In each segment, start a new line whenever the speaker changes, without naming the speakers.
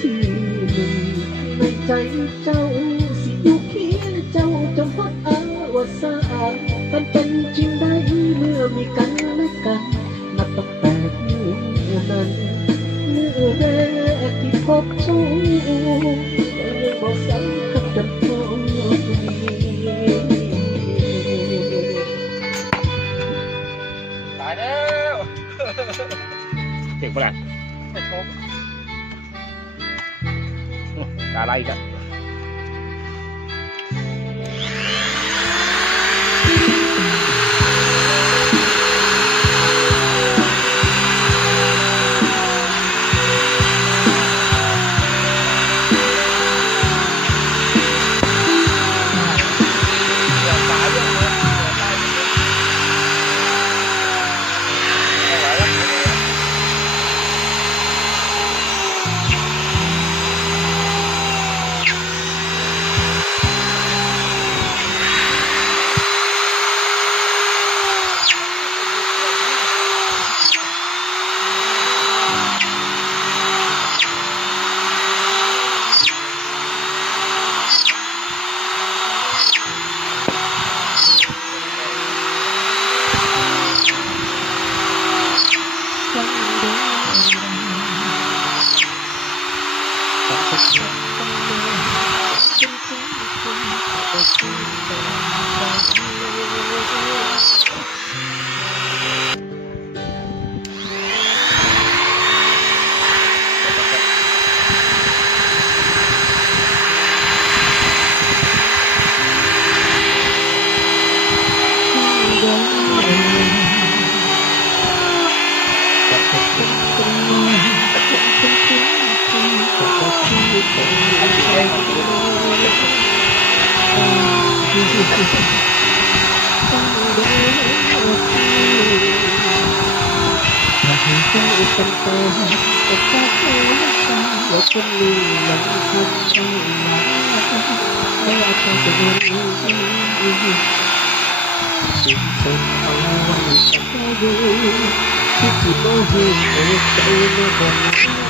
ที่มึงในใจเจ้าสิอยู่เคียงเจ้าจนพอดอาวสาน เจ้าเป็
น
โตแต่เจ้าเคยฟังว่าคนนี้ยังคงไม่มาไม่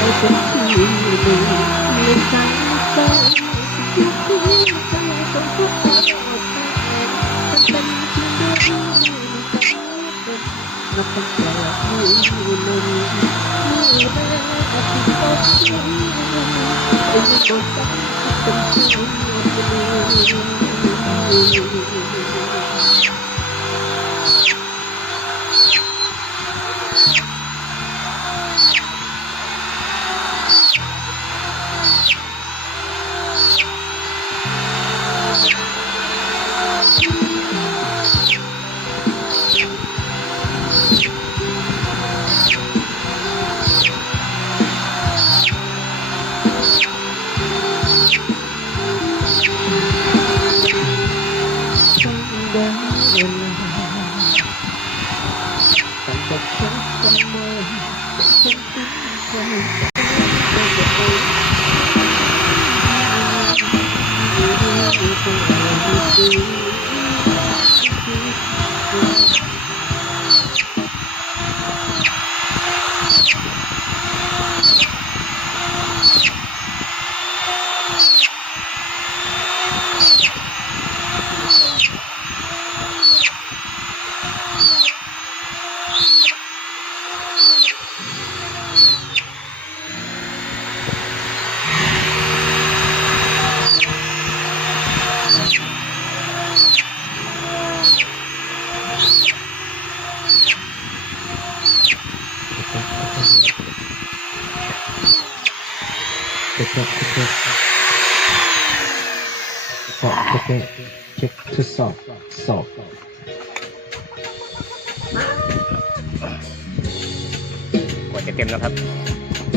จะถูกฉันทุกทีที่ใจอเป็นคนตายรักจะตายตัวเป็นที่หนึ่งในใจเจ้าทุกทีเจ้าสมทุกข์มันเป็นจริงด้วยนับตั้งแต่อยู่ในมือแม่ที่พบฉันเป็นสังเป็นที่มือ สอบเช็คเช็คทดสอบสอบ
กว่าจะเต็มแล้วครับ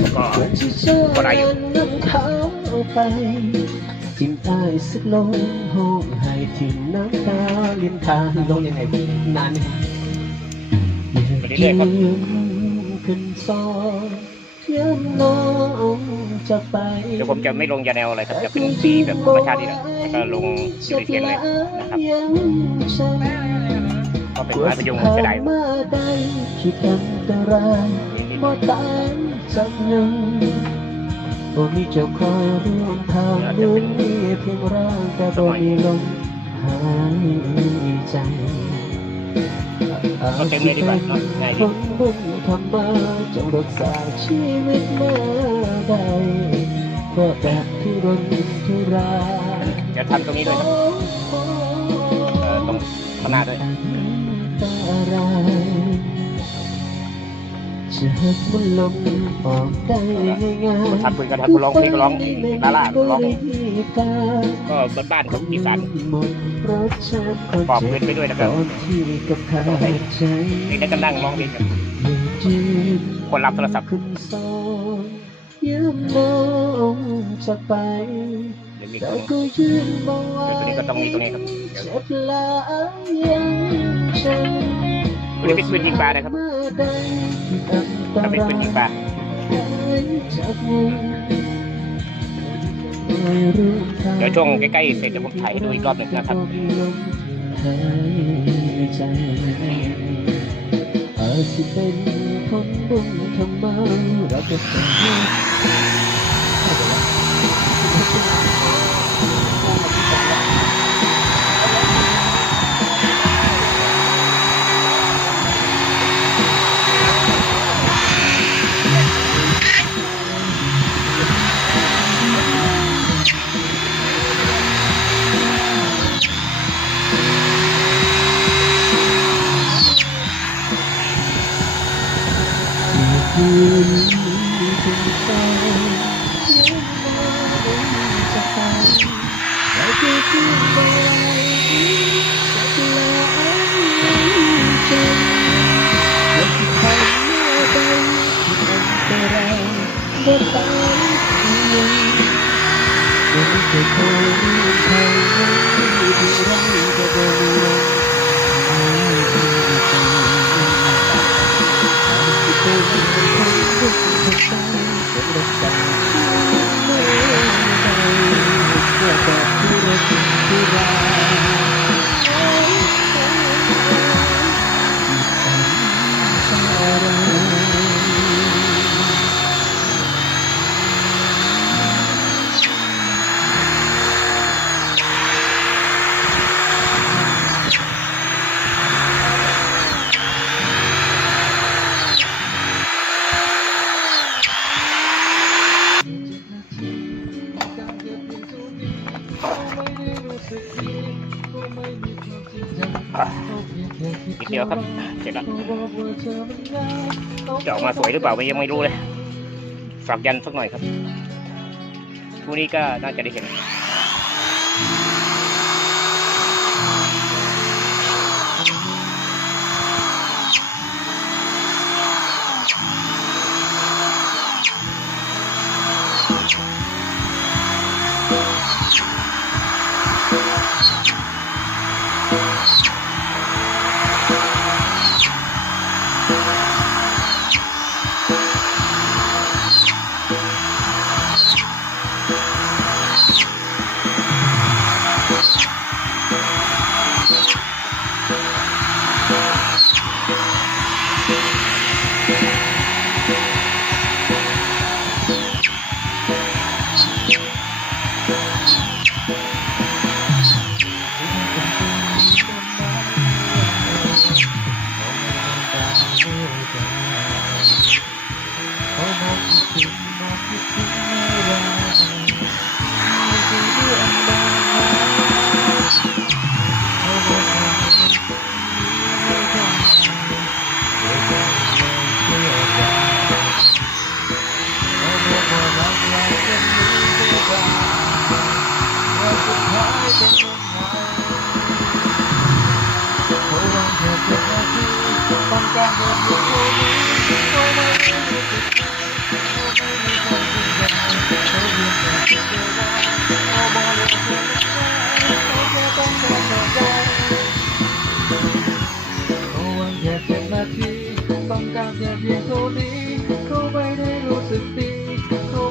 แล้วก็ก็ได้อยู่
จิ้มใต้สักลมห้องให้ทิ้งน้ำตาลินทางลงยังไงนาน
ไปเรื่อยๆครับ
ยืนขึ้นซอยย้ำน้อง จะไป
เดี๋ยวผมจะไม่ลงยาแนวอะไรครับจะเป็นสีแบบธรรมชาตินี่แหละแล้วก็ลงยูริเทนเลยนะครับก็เป็นไม้พยุงเสียดาย
มาได้คิดอันตรายบ่ตายจักหนึ่งบ่มีเจ้าคอยร่วมทางนู้นมีเพียงร่างแต่บ่มีลมหายใจ
ก็เต็มเลยดีกว่าเนาะง่ายดี
คนบุญทำมาจงรักษาชีวิตมาได้ก็แบบที่รนทุราย
เดี๋ยวทำตรงนี้ด้วยครับเอ่อตรงข้างหน้าด้วย
จะให้มันลมออกได้ง่าย
ทัดปืนก็ทัดปืนร้องเพลงก็ร้องลาล่าก็ร้องก็บ้านๆของอีสาน
หมดรสชาติ
ปอบปืนไปด้วยนะครับ
ตอนที่กับขาดใจ
นี่ได้ก็นั่งร้องเพลงกัน
ยืน
คนรับโทรศัพท์
ขึ้นซอยยืมน้องจะไป
เดี๋ยวมีต
แต่
รง
ก็ยืนบ่ไหว
เดี๋ยวตัวนี้ก็ต้องมีตรงนี้ครับ
เจ็บหลายยังฉัน
ตัวนี้เป็นปืนยิงปลานะครับ
มาได้ที่อันต
ถ้าเป็น
รา
ปืนยิงปลา
ยจากมือไม่รู้ทาง
เดี๋ยวช่วงใกล้ๆเสร็จเดี๋ยวผมถ่ายให้ดูอีกรอบหนึ่งนะครับ
หายใจอาจ สิเป็นคนบุญทำมาเราจะ แต่ จะออกมา
สวยหรือเปล่ายังไม่รู้เลย ฝากยันสักหน่อยครับพรุ่งนี้ก็น่าจะได้เห็น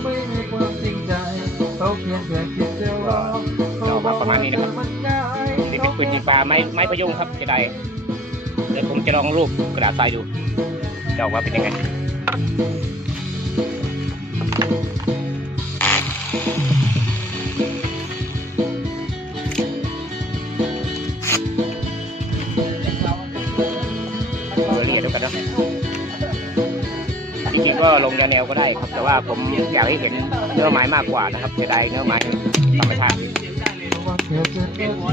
ไม่มีความจริงใจเขาเพียงแต่คิดแต่ว่า อใจเขาหวังแค่เจ็ดนาทีต้องการแค่เพียงเท่านี้เขาไม่ได้รู้สึกดีเขาไม่มีความจริงใจเขาเพียงแค่คิดจะรอเขาบอกว่าเธอมันง่าย
นี่เป็นปืนยิงปลาไม้ไม้พยุงครับจะได้เดี๋ยวผมจะลองรูปกระดาษทรายดูจะออกมาเป็นยังไงเบอร์เรียด้วยกันนะจริงๆก็ลงยาแนวก็ได้ครับ แต่ว่าผมอยากให้เห็นเนื้อไม้มากกว่านะครับจะได้เนื้อไม้ธรรมชาติ
ว่า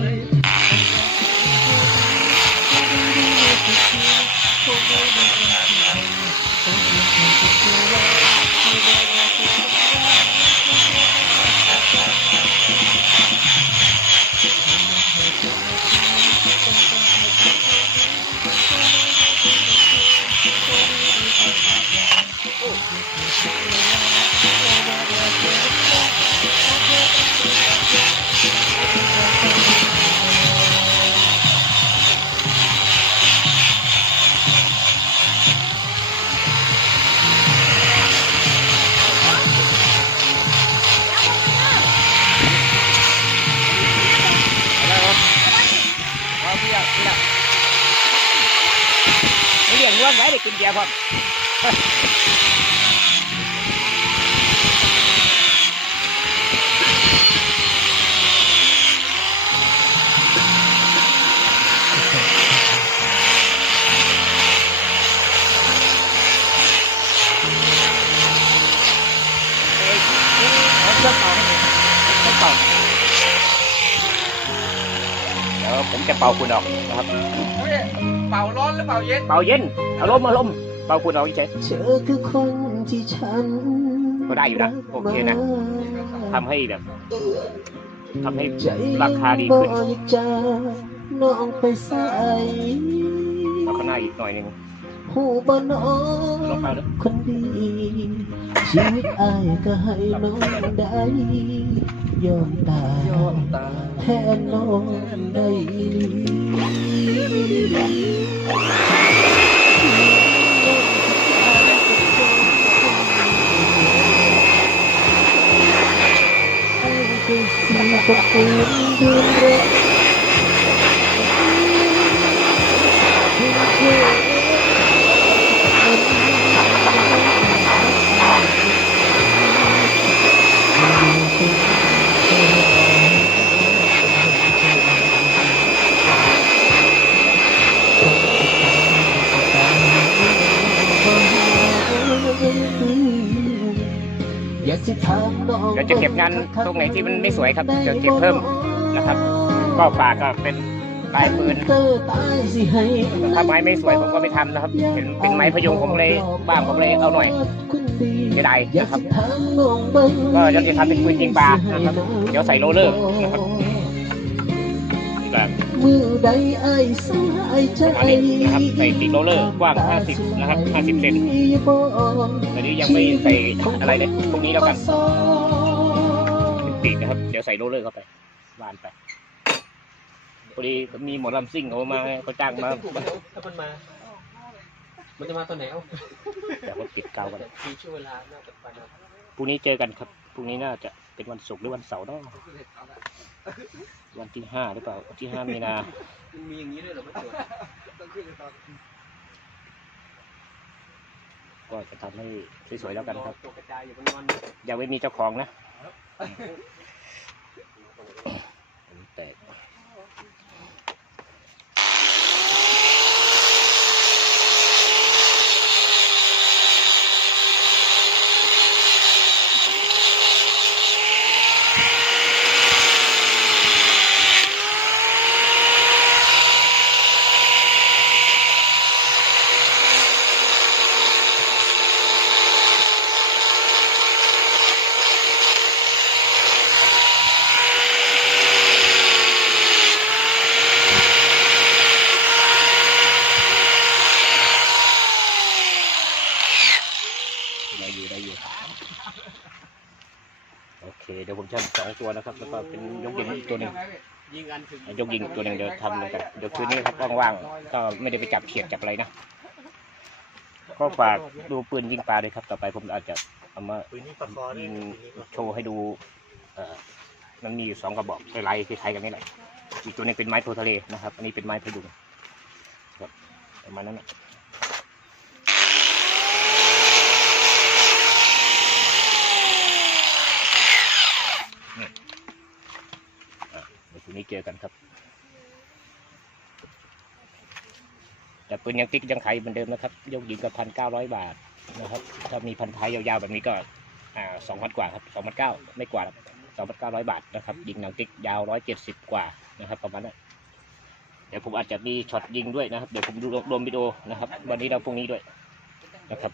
เธอจะเป็นคนที่
ไม่เรียกว่าไว้ได้กินเบียร์พร้อมเครื่องเป่าเครื่องเป่าเดี๋ยวผมจะเป่าคุณออกนะครับ
เป่าร้อนหรือเป่าเย็น
เป่าเย็น อารมณ์อารมณ์เป่าคุณออกเฉย
เธอคือคนที่ฉัน
ก็ได้อยู่นะโอเคนะทำให้แบบทำให้
ใจ
ราคาดีขึ้น
บริจาคน้องไปใส่
แล้วข้างหน้าอีกหน่อยหนึง
หูบ่น้อ
ลงไปเลย
คนดีชีวิตอายก็ให้น้องได้ยอมตายแทนน้องได้ Sepatu. าน
ตรงไหนที่มันไม่สวยครับเดี๋ยวเก็บเพิ่มนะครับ ก็ปากก็เป็นลายปืนถ้าไม้ไม่สวยผมก็ไม่ทำนะครับเป็นเป็นไม้พยุงผมเลยบ้างผมเลยเอาหน่อย
คุณดี
เสียดาย
อยาก
นะครับก็จะจะทำเป็นปืนยิงปลานะครับเดี๋ยวใส่โรลเลอร์นะครับแบบ
มือใดไอ้สายใจ
นี้นะครับใส่ติดโรลเลอร์กว้าง 50 นะครับ 50 เซนอันนี้ยังไม่ใส่อะไรเลยพวกนี้แล้วกัน ป็นปีกนะครับ เดี๋ยวใส่โรลเลอร์เข้าไปวานไปพอดีมีหมอลำซิ่งเขามาเขาจ้างมา
ถ้ามันมา มันจะมาตอนไหนเอ้า
เดี๋ยวเขาปิดกาวกัน
มีช่วงเวลาน่าจะไปนะ
พรุ่งนี้เจอกันครับพรุ่งนี้น่าจะเป็นวันศุกร์หรือวันเสาร์เนาะวันที่ห้าหรือเปล่าวันที่ห้ามีนา
มันมีอย่างนี้ด้วยเหรอไม่ตรวจต้องขึ้นไปตอน
ก็จะทำให้สวยๆแล้วกันครับ
ตกกระจายอยู่บนวัน
อย่าไว้มีเจ้าของนะ แต ตัวนะครับ แล้วก็เป็นยกยิงอีกตัวหนึ่ง
ยิงกันถึง
ยกยิงตัวหนึ่งเดี๋ยวทำเหมือนกันเดี๋ยวคืนนี้ครับว่างๆก็ไม่ได้ไปจับเขียดจับอะไรนะก็ฝากดูปืนยิงปลาด้วยครับ ต่อไปผมอาจจะเอามา
ปืนนี่ปลาคอด้วย
ยิง
ปืนนี่ปลาค
โชว์ให้ดูเอ่อมันมีอยู่สองกระบอกลายๆคล้ายๆกันนี่แหละอีกตัวหนึงเป็นไม้โพทะเลนะครับ อันนี้เป็นไม้พยุงครับประมาณนั้นนะนี่อะเดี๋ย วคืนนี้เจอกันครับ แต่ปืนยังติ๊กยังขเหมือนเดิมนะครับ ยกยิงกับพันเก้าร้อยบาทนะครับ ถ้ามีพันท้ายยาวๆแบบนี้ก็อ่าสองพันกว่าครับสองพันเก้าไม่กว่าสองพันเก้าร้อยบาทนะครับ ยิงหนังติ๊กยาวร้อยเจ็ดสิบกว่านะครับประมาณนั้นเดี๋ยวผมอาจจะมีช็อตยิงด้วยนะครับ เดี๋ยวผมดูรวมวิดีโอนะครับ วันนี้เราพรุ่งนี้ด้วยนะครับ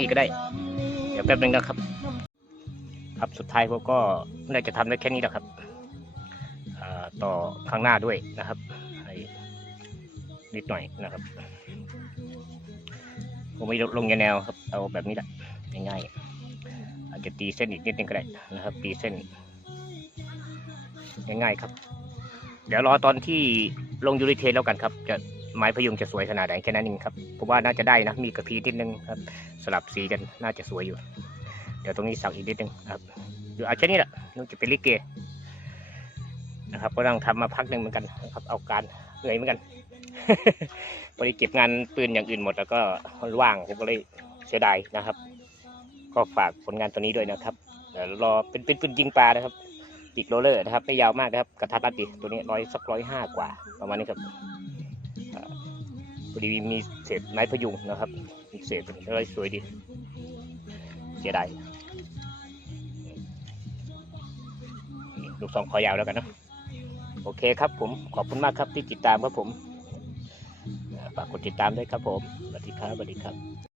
อีกก็ได้ เดี๋ยวแป๊บนึงนะครับ ครับสุดท้ายผมก็น่าจะทำได้แค่นี้แหละครับต่อข้างหน้าด้วยนะครับในิดหน่อยนะครับผมไม่ลงแนวครับ เอาแบบนี้แหละง่ายๆอาจจะตีเส้นอีกนิดนึงก็ได้นะครับ ตีเส้นง่ายๆครับ เดี๋ยวรอตอนที่ลงยูริเทนแล้วกันครับ จะ ไม้พยุงจะสวยขนาดไหนแค่นั้นเองครับผมว่าน่าจะได้นะมีกระพีนิดนึงครับสลับสีกันน่าจะสวยอยู่ เดี๋ยวตรงนี้สักอีกนิดนึงครับหรือเอาแค่นี้แหละนู่นจะเป็นลิเกนะครับก็ต้องทำมาพักหนึ่งเหมือนกันนะครับเอาการเหนื่อยเหมือนกันพอดีเก็บงานปืนอย่างอื่นหมดแล้วก็ว่างผมก็เลยเสียดายนะครับ ก็ฝากผลงานตัวนี้ด้วยนะครับเดี๋ยวรอเป็นเป็นปืนยิงปลานะครับปีกโรเลอร์นะครับไม่ยาวมากนะครับกระทัดรัดดีตัวนี้ร้อยสักร้อยห้ากว่าประมาณนี้ครับ พอดีมีเศษไม้พยุงนะครับ มีเศษตัวนี้สวยดีเสียดายลูกสองคอยาวแล้วกันเนะโอเคครับผมขอบคุณมากครับที่ติดตามครับผมฝากกดติดตามด้วยครับผมสวัสดีครับสวัสดีครับ